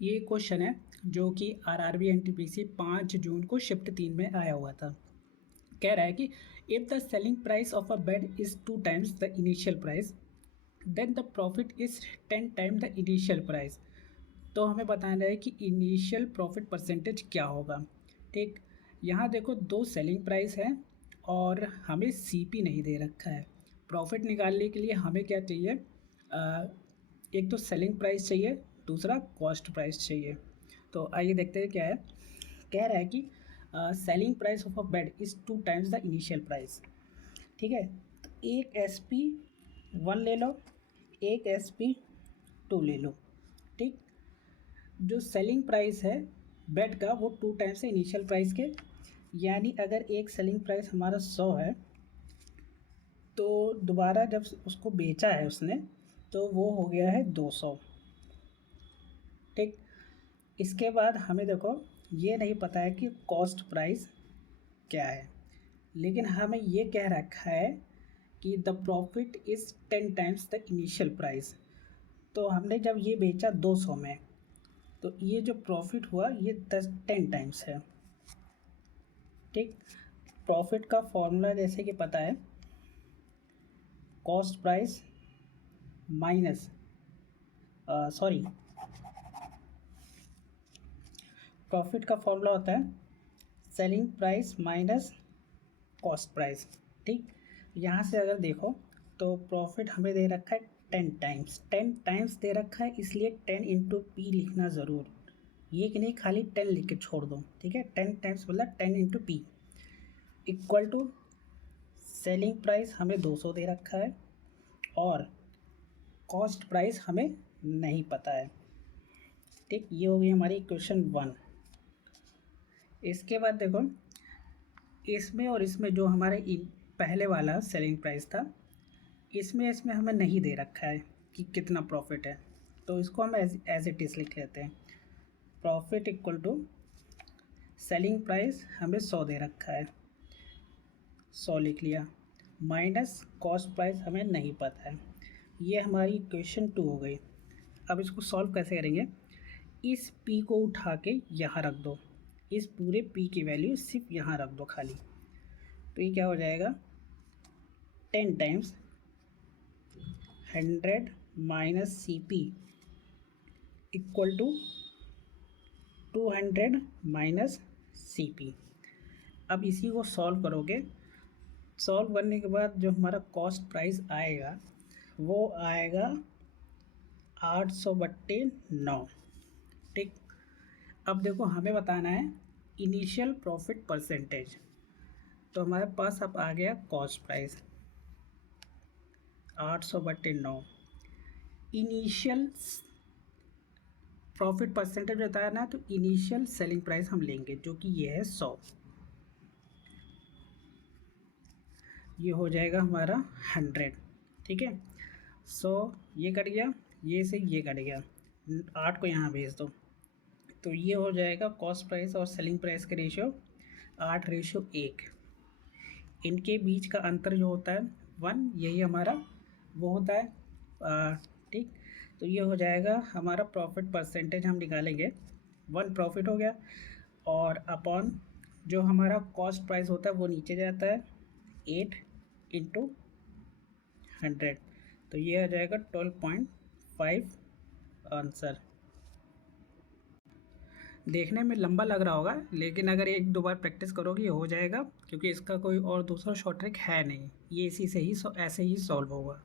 ये क्वेश्चन है जो कि आरआरबी एनटीपीसी 5 जून को शिफ्ट 3 में आया हुआ था। कह रहा है कि if the selling price of a bed is 2 times the initial price then the profit is 10 time the initial price. तो हमें बताना है कि इनिशियल प्रॉफिट परसेंटेज क्या होगा। ठीक, यहाँ देखो 2 सेलिंग प्राइस है और हमें सीपी नहीं दे रखा है। प्रॉफिट निकालने के लिए हमें क्या चाहिए, एक तो सेलिंग प्राइस चाहिए, दूसरा कॉस्ट प्राइस चाहिए। तो आइए देखते हैं क्या है। कह रहा है कि selling price of a bed is 2 times the initial price. ठीक है, तो एक SP1 ले लो, एक SP2 ले लो। ठीक, जो सेलिंग प्राइस है बेड का वो 2 टाइम्स है इनिशियल प्राइस के, यानी अगर एक सेलिंग प्राइस हमारा 100 है तो दोबारा जब उसको बेचा है उसने तो वो हो गया है 200। ठीक, इसके बाद हमें देखो ये नहीं पता है कि कॉस्ट प्राइस क्या है, लेकिन हमें ये कह रखा है कि the profit is 10 times the initial price. तो हमने जब ये बेचा 200 में तो ये जो प्रॉफिट हुआ ये 10 टाइम्स है। ठीक, प्रॉफिट का फॉर्मूला जैसे कि पता है, कॉस्ट प्राइस माइनस प्रॉफिट का फॉर्मूला होता है selling price minus cost price. ठीक, यहाँ से अगर देखो तो प्रॉफिट हमें दे रखा है 10 टाइम्स दे रखा है, इसलिए 10 इंटू पी लिखना ज़रूर, ये कि नहीं खाली 10 लिख के छोड़ दो। ठीक है, 10 टाइम्स मतलब 10 into P equal to selling price हमें 200 दे रखा है और कॉस्ट प्राइस हमें नहीं पता है। ठीक, ये हो गई हमारी इक्वेशन 1। इसके बाद देखो इसमें और इसमें जो हमारे पहले वाला सेलिंग प्राइस था इसमें हमें नहीं दे रखा है कि कितना प्रॉफिट है, तो इसको हम एज इट इज़ लिख लेते हैं। Profit equal to selling price हमें 100 दे रखा है, 100 लिख लिया, माइनस कॉस्ट प्राइस हमें नहीं पता है। ये हमारी इक्वेशन 2 हो गई। अब इसको सॉल्व कैसे करेंगे, इस P को उठा के यहाँ रख दो, इस पूरे P की वैल्यू सिर्फ यहाँ रख दो खाली, तो ये क्या हो जाएगा 10 times 100 minus CP equal to 200 minus CP। अब इसी को सॉल्व करोगे, सॉल्व करने के बाद जो हमारा कॉस्ट प्राइस आएगा वो आएगा 800/9। ठीक, अब देखो हमें बताना है इनिशियल प्रॉफिट परसेंटेज, तो हमारे पास अब आ गया cost price 800/9। Initial profit percentage बताया ना, तो इनिशियल सेलिंग प्राइस हम लेंगे जो कि ये है 100। ये हो जाएगा हमारा 100। ठीक है, 100 ये कट गया, ये से ये कट गया, 8 को यहाँ भेज दो, तो ये हो जाएगा कॉस्ट प्राइस और सेलिंग प्राइस का रेशियो 8:1। इनके बीच का अंतर जो होता है 1, यही हमारा वो होता है। ठीक, तो ये हो जाएगा हमारा प्रॉफिट परसेंटेज हम निकालेंगे, 1 प्रॉफिट हो गया और अपॉन जो हमारा कॉस्ट प्राइस होता है वो नीचे जाता है 8 इंटू 100, तो ये आ जाएगा 12.5 आंसर। देखने में लंबा लग रहा होगा, लेकिन अगर 1-2 बार प्रैक्टिस करोगे ये हो जाएगा, क्योंकि इसका कोई और दूसरा शॉर्ट ट्रिक है नहीं, ये इसी से ही ऐसे ही सॉल्व होगा।